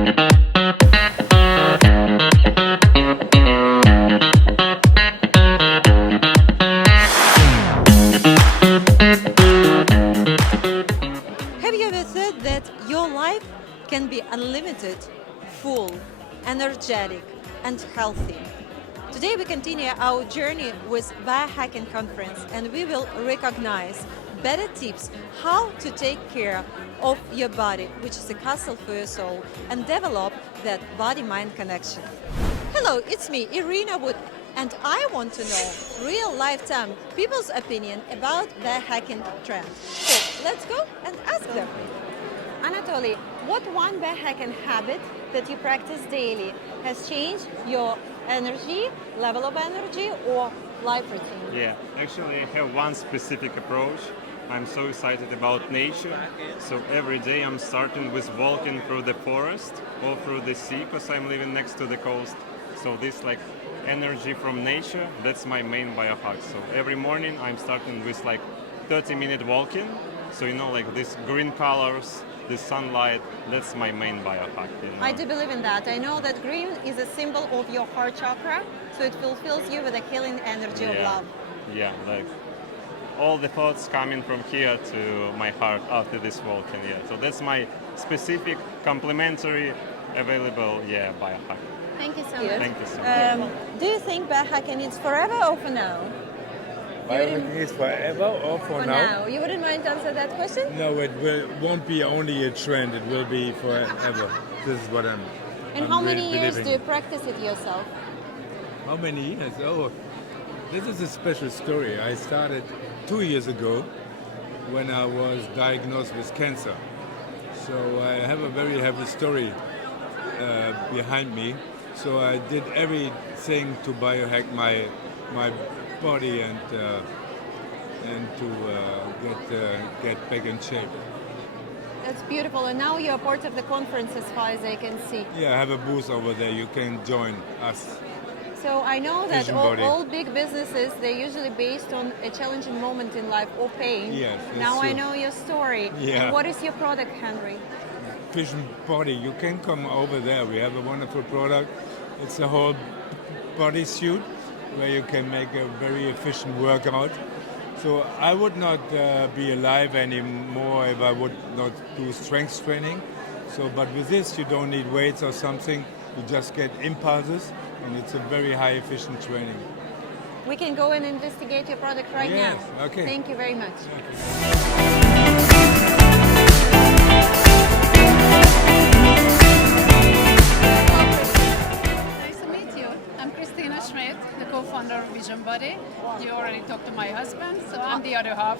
Have you ever thought that your life can be unlimited, full, energetic, and healthy? Today we continue our journey with Biohacking Conference, and we will recognize better tips how to take care of your body, which is a castle for your soul, and develop that body-mind connection. Hello, it's me, Iryna Wood, and I want to know real lifetime people's opinion about biohacking trend. So let's go and ask them. Anatoly, what one biohacking habit that you practice daily has changed your energy, level of energy, or life routine? Yeah, actually I have one specific approach. I'm so excited about nature, so every day I'm starting with walking through the forest or through the sea because I'm living next to the coast. So this like energy from nature, that's my main biohack. So every morning I'm starting with like 30-minute walking. So like these green colors, the sunlight, that's my main biohack. I do believe in that. I know that green is a symbol of your heart chakra, so it fulfills you with a healing energy of love. Yeah, like all the thoughts coming from here to my heart after this walking. Yeah, so that's my specific complementary available biohack. Thank you so much. Thank you so much. Do you think biohacking is forever or for now? Biohacking is forever or for now? You wouldn't mind to answer that question? No, won't be only a trend. It will be forever. This is what I'm. And I'm how really many years believing. do you practice it yourself? How many years? Oh, this is a special story. I started 2 years ago when I was diagnosed with cancer. So I have a very heavy story behind me. So I did everything to biohack my body and to get back in shape. That's beautiful. And now you're part of the conference as far as I can see. Yeah, I have a booth over there. You can join us. So I know that Vision body. all big businesses, they're usually based on a challenging moment in life or pain. Yes, that's now I true. know your story. Yeah. And what is your product, Henry? Vision body. You can come over there. We have a wonderful product. It's a whole body suit where you can make a very efficient workout. So I would not be alive anymore if I would not do strength training. So, but with this, you don't need weights or something. You just get impulses, and it's a very high efficient training. We can go and investigate your product right Yes, now. okay. Thank you very much. Nice to meet you. I'm Christina Schmidt, the co-founder of Vision Body. You already talked to my husband, so I'm the other half.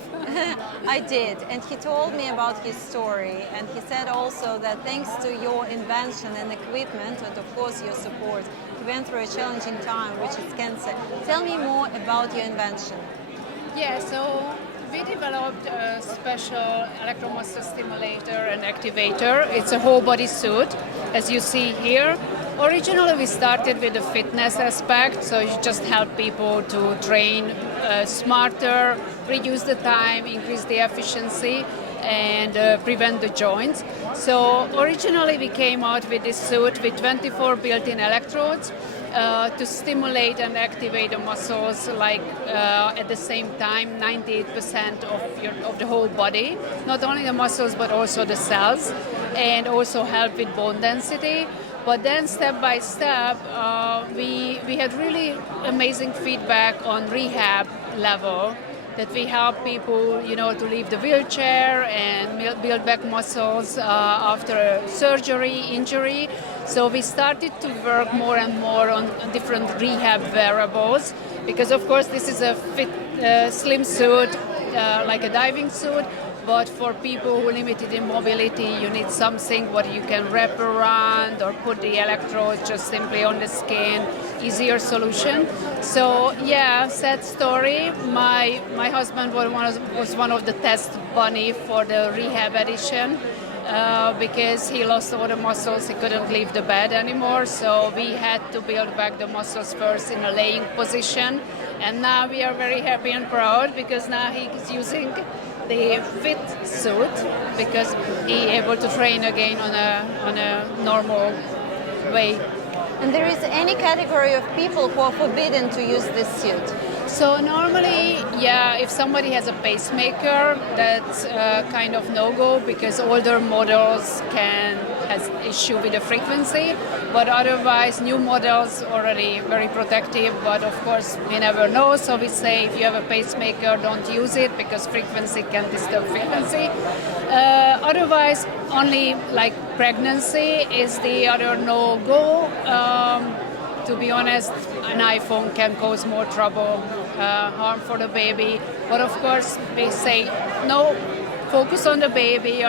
I did, and he told me about his story, and he said also that thanks to your invention and equipment, and of course your support, he went through a challenging time, which is cancer. Tell me more about your invention. Yeah, so we developed a special electromuscle stimulator and activator. It's a whole body suit, as you see here. Originally, we started with the fitness aspect, so you just help people to train smarter, reduce the time, increase the efficiency, and prevent the joints. So originally, we came out with this suit with 24 built-in electrodes to stimulate and activate the muscles, like at the same time, 98% of the whole body, not only the muscles but also the cells, and also help with bone density. But then step by step, we had really amazing feedback on rehab level, that we help people, to leave the wheelchair and build back muscles after surgery, injury. So we started to work more and more on different rehab wearables, because of course this is a fit, slim suit, like a diving suit. But for people who are limited in mobility, you need something what you can wrap around or put the electrodes just simply on the skin, easier solution. So yeah, sad story. My husband was one of the test bunny for the rehab edition because he lost all the muscles. He couldn't leave the bed anymore. So we had to build back the muscles first in a laying position. And now we are very happy and proud because now he is using the fit suit because he able to train again on a normal way. And there is any category of people who are forbidden to use this suit? So normally, yeah, if somebody has a pacemaker, that's kind of no-go because older models has issue with the frequency, but otherwise new models already very protective, but of course we never know, so we say if you have a pacemaker, don't use it because frequency can disturb frequency. Otherwise, only like pregnancy is the other no-go. To be honest, an iPhone can cause more trouble, harm for the baby. But of course, we say no, focus on the baby,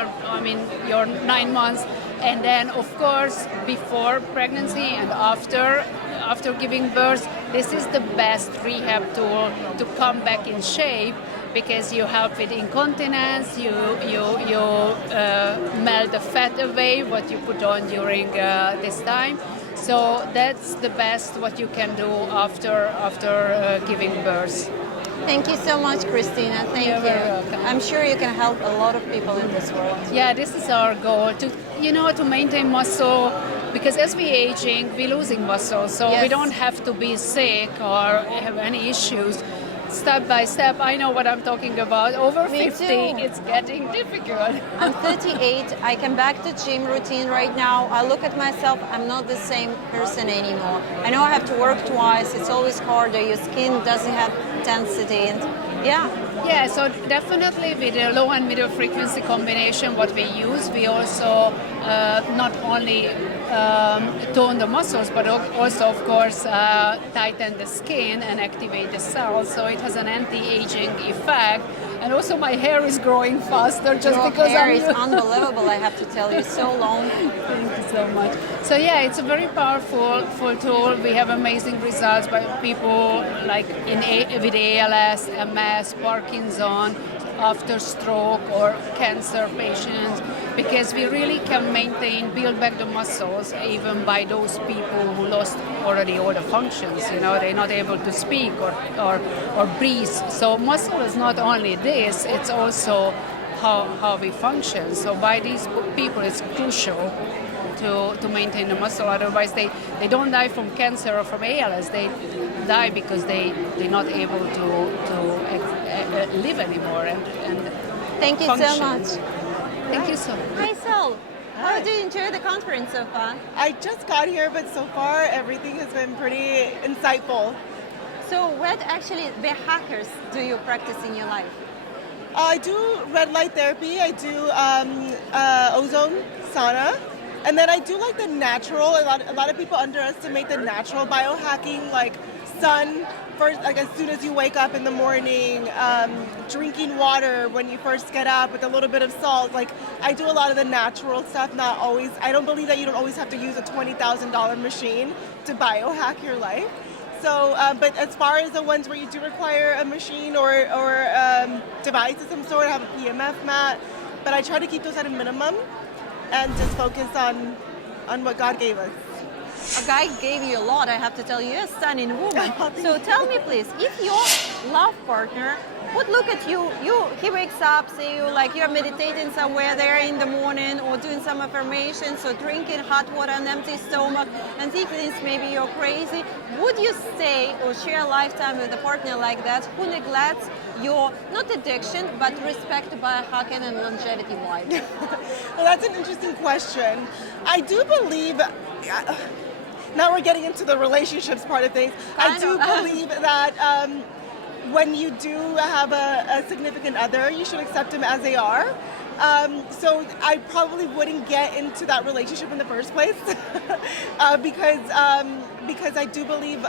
your 9 months. And then, of course, before pregnancy and after giving birth, this is the best rehab tool to come back in shape because you help with incontinence, you melt the fat away, what you put on during this time. So that's the best what you can do after giving birth. Thank you so much, Christina. Thank You're you. very welcome. I'm sure you can help a lot of people in this world. Yeah, this is our goal to maintain muscle because as we aging, we're losing muscle. So Yes. we don't have to be sick or have any issues. Step by step, I know what I'm talking about. Over Me 50, too. it's getting difficult. I'm 38. I come back to gym routine right now. I look at myself. I'm not the same person anymore. I know I have to work twice. It's always harder. Your skin doesn't have intensity. And yeah, Yeah, so definitely with the low and middle frequency combination, what we use, we also not only tone the muscles, but also, of course, tighten the skin and activate the cells. So it has an anti-aging effect. And also my hair is growing faster just your because hair I'm is unbelievable. I have to tell you, so long. Thank you so much. So yeah, it's a very powerful full tool. We have amazing results by people like with ALS, MS, Parkinson, after stroke or cancer patients, because we really can build back the muscles even by those people who lost already all the functions. They're not able to speak or breathe. So muscle is not only this, it's also how we function. So by these people, it's crucial to maintain the muscle. Otherwise, they don't die from cancer or from ALS. They die because they're not able to live anymore and Thank you function. so much. Thank you so much. Hi, Sol. How did you enjoy the conference so far? I just got here, but so far everything has been pretty insightful. So, what actually biohackers do you practice in your life? I do red light therapy. I do ozone sauna, and then I do like the natural. A lot of people underestimate the natural biohacking, like sun. First, like as soon as you wake up in the morning, drinking water when you first get up with a little bit of salt. Like I do a lot of the natural stuff. Not always. I don't believe that you don't always have to use a $20,000 machine to biohack your life. So, but as far as the ones where you do require a machine or device of some sort, I have a PMF mat. But I try to keep those at a minimum and just focus on what God gave us. A guy gave you a lot, I have to tell you. You're a stunning woman. So tell me, please, if your love partner would look at you, he wakes up, say you're meditating somewhere there in the morning or doing some affirmations or drinking hot water on an empty stomach and thinking maybe you're crazy, would you stay or share a lifetime with a partner like that who neglects your, not addiction, but respect biohacking and longevity life? Well, that's an interesting question. I do believe... now we're getting into the relationships part of things. I do believe that when you do have a significant other, you should accept them as they are. So I probably wouldn't get into that relationship in the first place because I do believe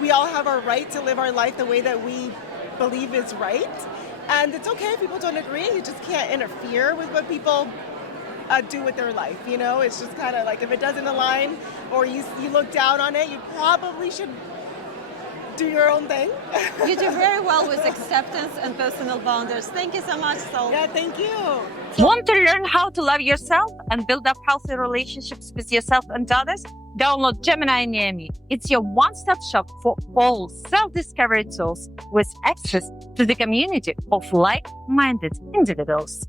we all have our right to live our life the way that we believe is right, and it's okay if people don't agree. You just can't interfere with what people do with their life. It's just kind of like if it doesn't align or you look down on it, you probably should do your own thing. You do very well with acceptance and personal boundaries. Thank you so much, Sol. Yeah, thank you. Want to learn how to love yourself and build up healthy relationships with yourself and others? Download Gemini Miami. It's your one-stop shop for all self-discovery tools with access to the community of like-minded individuals.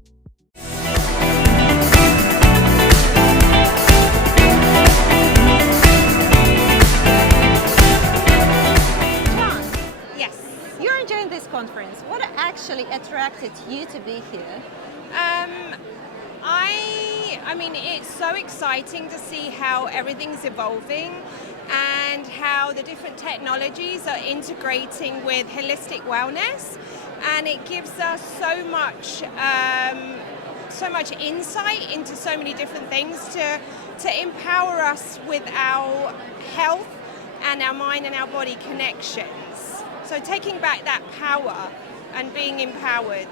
John, Yes. you're enjoying this conference. What actually attracted you to be here? I mean, it's so exciting to see how everything's evolving and how the different technologies are integrating with holistic wellness, and it gives us so much insight into so many different things to empower us with our health and our mind and our body connections. So taking back that power and being empowered.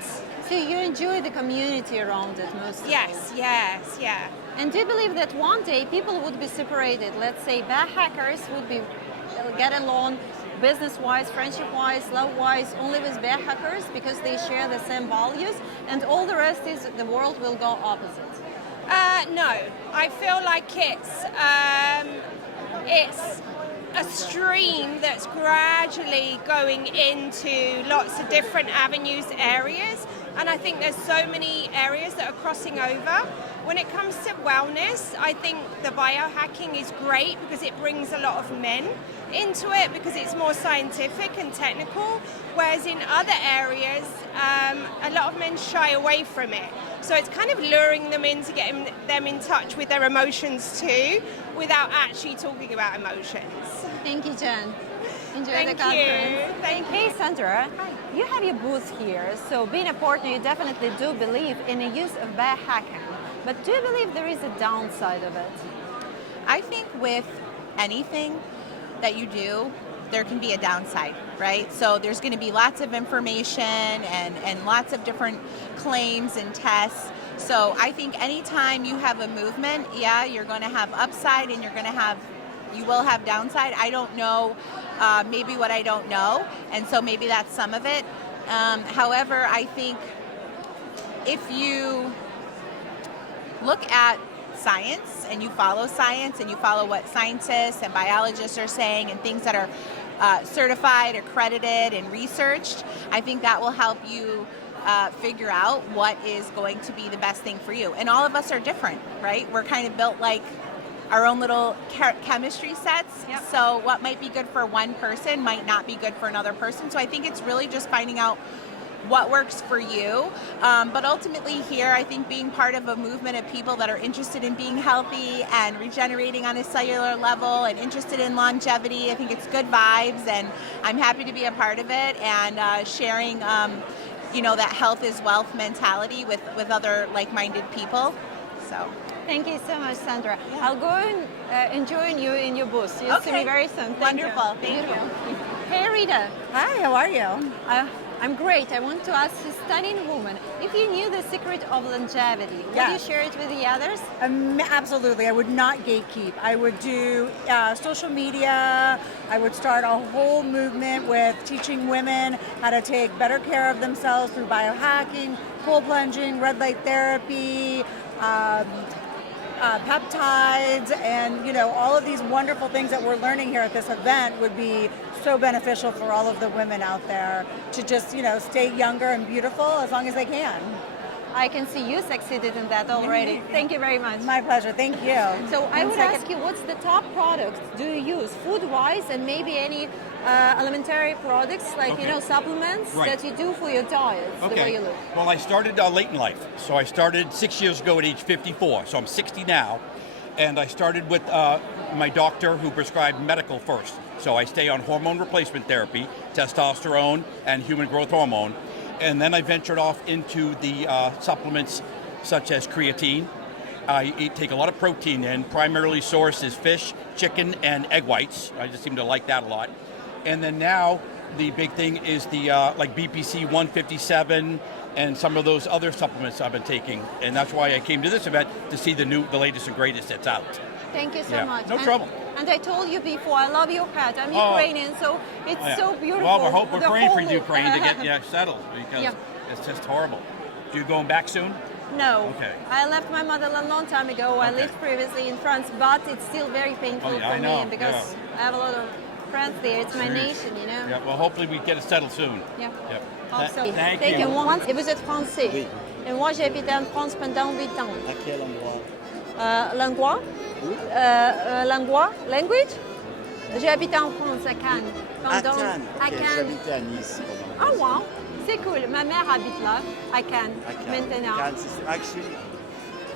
So you enjoy the community around it most of all. Yes, yeah. And do you believe that one day people would be separated? Let's say biohackers would be get along business-wise, friendship-wise, love-wise, only with biohackers because they share the same values, and all the rest is the world will go opposite. No, I feel like it's a stream that's gradually going into lots of different avenues, areas, and I think there's so many areas that are crossing over. When it comes to wellness, I think the biohacking is great because it brings a lot of men into it because it's more scientific and technical, whereas in other areas, a lot of men shy away from it. So it's kind of luring them in to get them in touch with their emotions too, without actually talking about emotions. Thank you, Jen. Enjoy Thank the conference. you. Thank you. Hey, Sandra. You have your booth here, so being a partner, you definitely do believe in the use of biohacking. But do you believe there is a downside of it? I think with anything that you do, there can be a downside, right? So there's going to be lots of information and lots of different claims and tests. So I think anytime you have a movement, yeah, you're going to have upside and you will have downside. I don't know maybe what I don't know, and so maybe that's some of it. However, I think if you look at science and you follow science and you follow what scientists and biologists are saying and things that are certified, accredited, and researched, I think that will help you figure out what is going to be the best thing for you. And all of us are different, right? We're kind of built like our own little chemistry sets. Yep. So what might be good for one person might not be good for another person. So I think it's really just finding out what works for you. But ultimately here, I think being part of a movement of people that are interested in being healthy and regenerating on a cellular level and interested in longevity, I think it's good vibes, and I'm happy to be a part of it and sharing that health is wealth mentality with other like-minded people. So. Thank you so much, Sandra. Yeah. I'll go and join you in your booth. You'll see me very soon. Wonderful. Thank you. Hey, Rita. Hi, how are you? I'm great. I want to ask a stunning woman, if you knew the secret of longevity, would you share it with the others? Absolutely. I would not gatekeep. I would do social media. I would start a whole movement with teaching women how to take better care of themselves through biohacking, cold plunging, red light therapy, peptides, and all of these wonderful things that we're learning here at this event would be so beneficial for all of the women out there to just stay younger and beautiful as long as they can. I can see you succeeded in that already. Thank you very much. My pleasure. Thank you. So I would ask you, what's the top products do you use food-wise, and maybe any elementary products like supplements that you do for your diet, the way you look? Well, I started late in life. So I started 6 years ago at age 54. So I'm 60 now. And I started with my doctor who prescribed medical first. So I stay on hormone replacement therapy, testosterone and human growth hormone. And then I ventured off into the supplements such as creatine. I take a lot of protein in. Primarily source is fish, chicken, and egg whites. I just seem to like that a lot. And then now the big thing is the like BPC 157 and some of those other supplements I've been taking. And that's why I came to this event, to see the latest and greatest that's out. Thank you so Yeah, much. no trouble. And I told you before, I love your hat. I'm Oh. Ukrainian, so it's Yeah. so beautiful. Well, we're The praying for whole- Ukraine to get settled because Yeah. it's just horrible. You going back soon? No. Okay. I left my motherland a long time ago. I Okay. lived previously in France, but it's still very painful Oh, yeah, for I know, me because I have a lot of friends there. It's my Jeez. nation, you know. Yeah. Well, hopefully we get it settled soon. Yeah. Yep. Also, Thank you. Once, et vous êtes français. Oui. Et moi, j'ai habité en France pendant 8 ans. À quel endroit? Language? J'ai habité en France, à Cannes. À Cannes. À Ok, Cannes. j'habitais à Nice pendant. Ah, wow. C'est cool. Ma mère habite là, à Cannes, À Cannes. maintenant. Cannes, actually,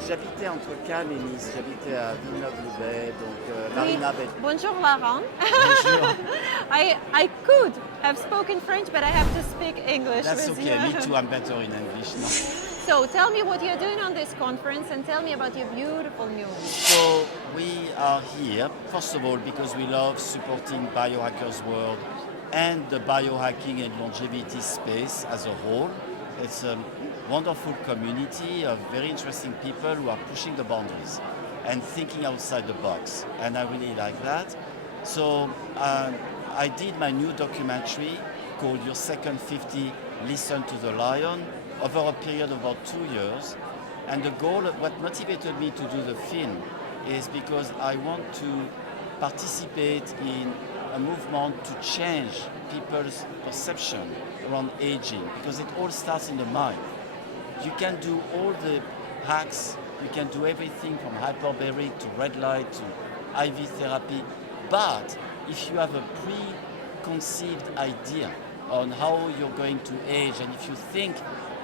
j'habitais entre Cannes et Nice. J'habitais à Villeneuve-Loubet, donc Oui. Marina Bête. Bonjour, Laurent. I could have spoken French, but I have to speak English. That's with okay. you. Me too. I'm better in English now. So tell me what you're doing on this conference and tell me about your beautiful music. So we are here, first of all, because we love supporting Biohackers World and the biohacking and longevity space as a whole. It's a wonderful community of very interesting people who are pushing the boundaries and thinking outside the box. And I really like that. So I did my new documentary called Your Second 50, Listen to the Lion, over a period of about 2 years. And the goal, what motivated me to do the film is because I want to participate in a movement to change people's perception around aging, because it all starts in the mind. You can do all the hacks, you can do everything from hyperbaric to red light to IV therapy, but if you have a preconceived idea on how you're going to age, and if you think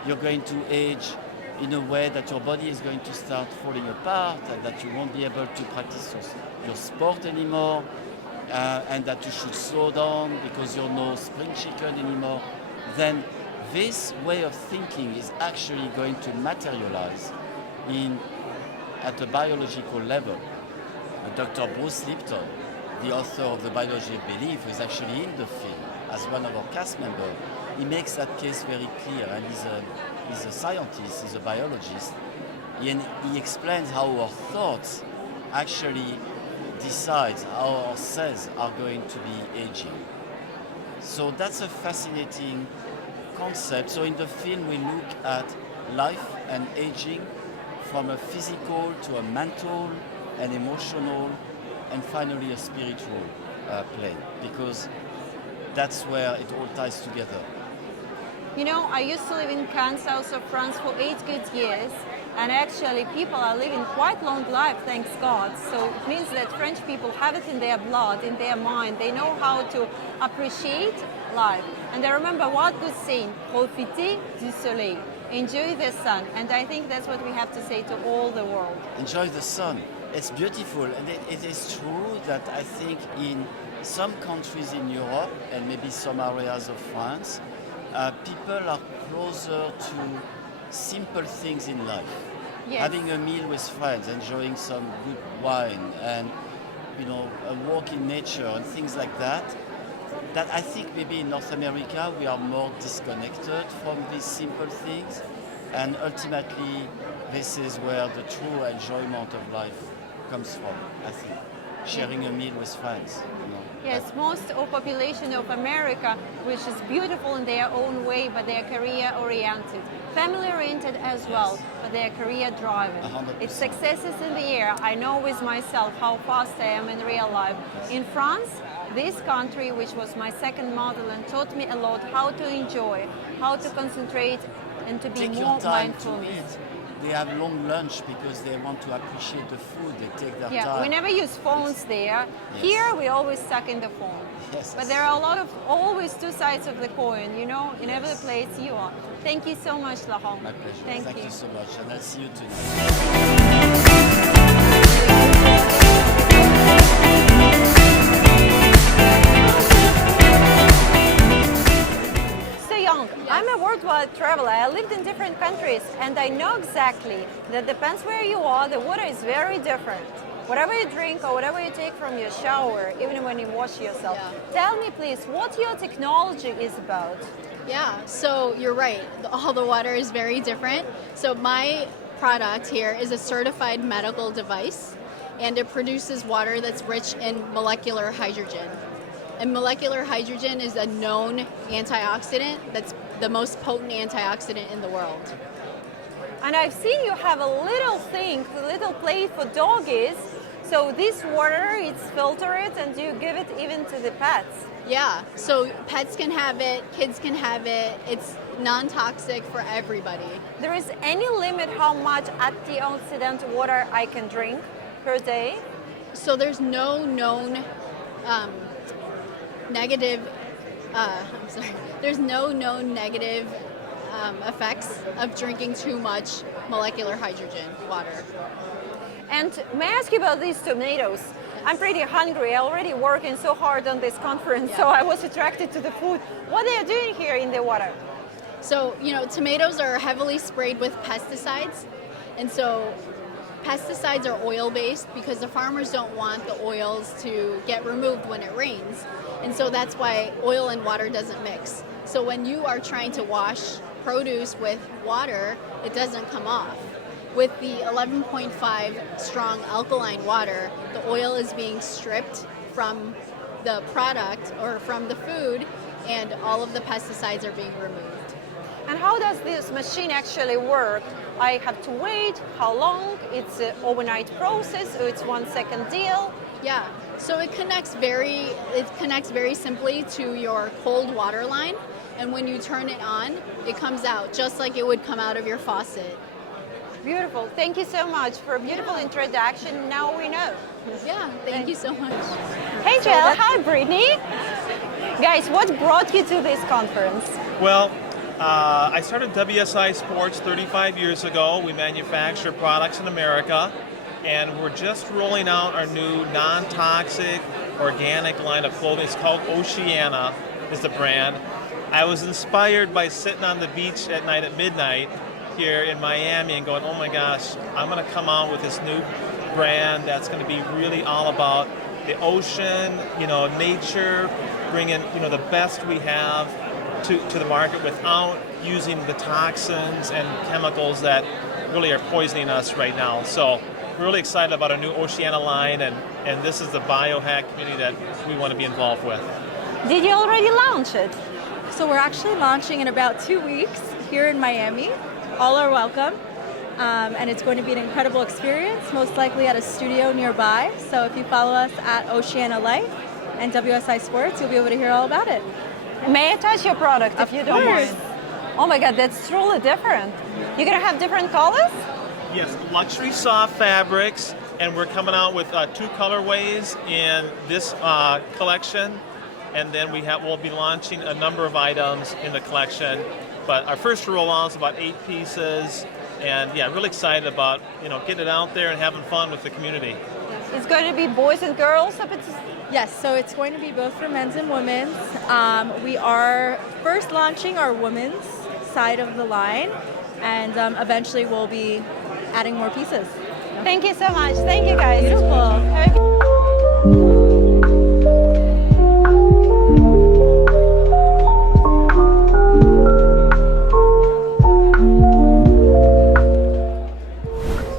you're going to age in a way that your body is going to start falling apart and that you won't be able to practice your sport anymore, and that you should slow down because you're no spring chicken anymore, then this way of thinking is actually going to materialize at a biological level. Dr. Bruce Lipton, the author of The Biology of Belief, who is actually in the film as one of our cast members, he makes that case very clear, and he's a scientist, he's a biologist, and he explains how our thoughts actually decides how our cells are going to be aging. So that's a fascinating concept. So in the film we look at life and aging from a physical to a mental, an emotional, and finally a spiritual plane, because that's where it all ties together. You know, I used to live in Cannes, south of France, for 8 good years, and actually people are living quite long life, thanks God. So it means that French people have it in their blood, in their mind. They know how to appreciate life. And I remember what good saying, profitez du soleil, enjoy the sun. And I think that's what we have to say to all the world. Enjoy the sun. It's beautiful, and it is true that I think in some countries in Europe and maybe some areas of France, people are closer to simple things in life. Yes. Having a meal with friends, enjoying some good wine, and a walk in nature and things like that. That I think maybe in North America we are more disconnected from these simple things, and ultimately this is where the true enjoyment of life comes from, I think. Sharing a meal with friends. Yes, most of population of America, which is beautiful in their own way, but they are career oriented, family oriented as well, but they are career driven. 100%. It's successes in the air. I know with myself how fast I am in real life. In France, this country, which was my second motherland, taught me a lot how to enjoy, how to concentrate, and to be Take more your time mindful. to eat. They have long lunch because they want to appreciate the food. They take their Yeah, time. we never use phones there. Yes. Here, we always stuck in the phone. Yes, But there are a lot of always two sides of the coin, in every place you are. Thank you so much, Laurent. My pleasure. Thank you. You so much, and I'll see you tonight. So young, I'm a worldwide traveler. I lived in different countries, and I know exactly that depends where you are, the water is very different. Whatever you drink or whatever you take from your shower, even when you wash yourself. Tell me, please, what your technology is about. Yeah, so you're right. All the water is very different. So my product here is a certified medical device. and it produces water that's rich in molecular hydrogen. And molecular hydrogen is a known antioxidant that's the most potent antioxidant in the world. And I've seen you have a little sink, a little plate for doggies. So this water, it's filtered and you give it even to the pets. Yeah, so pets can have it, kids can have it. It's non-toxic for everybody. There is any limit how much antioxidant water I can drink per day? So there's no known negative, there's no known negative effects of drinking too much molecular hydrogen water. And may I ask you about these tomatoes? I'm pretty hungry. I'm already working so hard on this conference, so I was attracted to the food. What are you doing here in the water? So, you know, tomatoes are heavily sprayed with pesticides. And so pesticides are oil-based because the farmers don't want the oils to get removed when it rains. And so that's why oil and water doesn't mix. So when you are trying to wash produce with water, it doesn't come off. With the 11.5 strong alkaline water, the oil is being stripped from the product or from the food, and all of the pesticides are being removed. And how does this machine actually work? I have to wait, how long? It's an overnight process, or it's 1 second deal? Yeah, so it connects very simply to your cold water line, and when you turn it on, it comes out just like it would come out of your faucet. Beautiful. Thank you so much for a beautiful introduction. Now we know. Yeah, thank you so much. Hey Jill, hi Brittany. Guys, what brought you to this conference? Well, I started WSI Sports 35 years ago. We manufacture products in America, and we're just rolling out our new non-toxic, organic line of clothing. It's called Oceana, is the brand. I was inspired by sitting on the beach at night at midnight here in Miami and going, oh my gosh, I'm going to come out with this new brand that's going to be really all about the ocean, you know, nature, bringing, you know, the best we have to the market without using the toxins and chemicals that really are poisoning us right now. So we're really excited about our new Oceana line, and this is the biohack community that we want to be involved with. Did you already launch it? So we're actually launching in about 2 weeks here in Miami. All are welcome, and it's going to be an incredible experience, most likely at a studio nearby. So if you follow us at Oceana Life and WSI Sports, you'll be able to hear all about it. May I touch your product if you don't mind? Oh my God, that's truly different. You're gonna have different colors? Yes, luxury soft fabrics, and we're coming out with 2 colorways in this collection, and then we'll be launching a number of items in the collection. But our first roll-out is about 8 pieces, and yeah, really excited about, you know, getting it out there and having fun with the community. It's going to be boys and girls? Yes, so it's going to be both for men's and women's. We are first launching our women's side of the line, and eventually we'll be adding more pieces. Thank you so much. Thank you guys. Beautiful.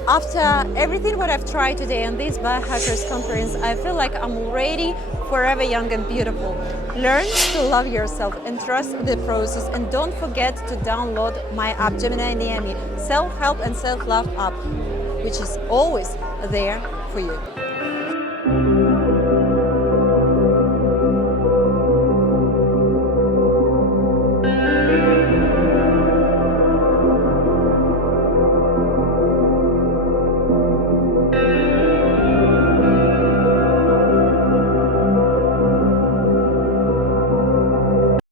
After everything what I've tried today on this Biohackers conference, I feel like I'm already forever young and beautiful. Learn to love yourself and trust the process, and don't forget to download my app, Gemini Niemi, self-help and self-love app, which is always there for you.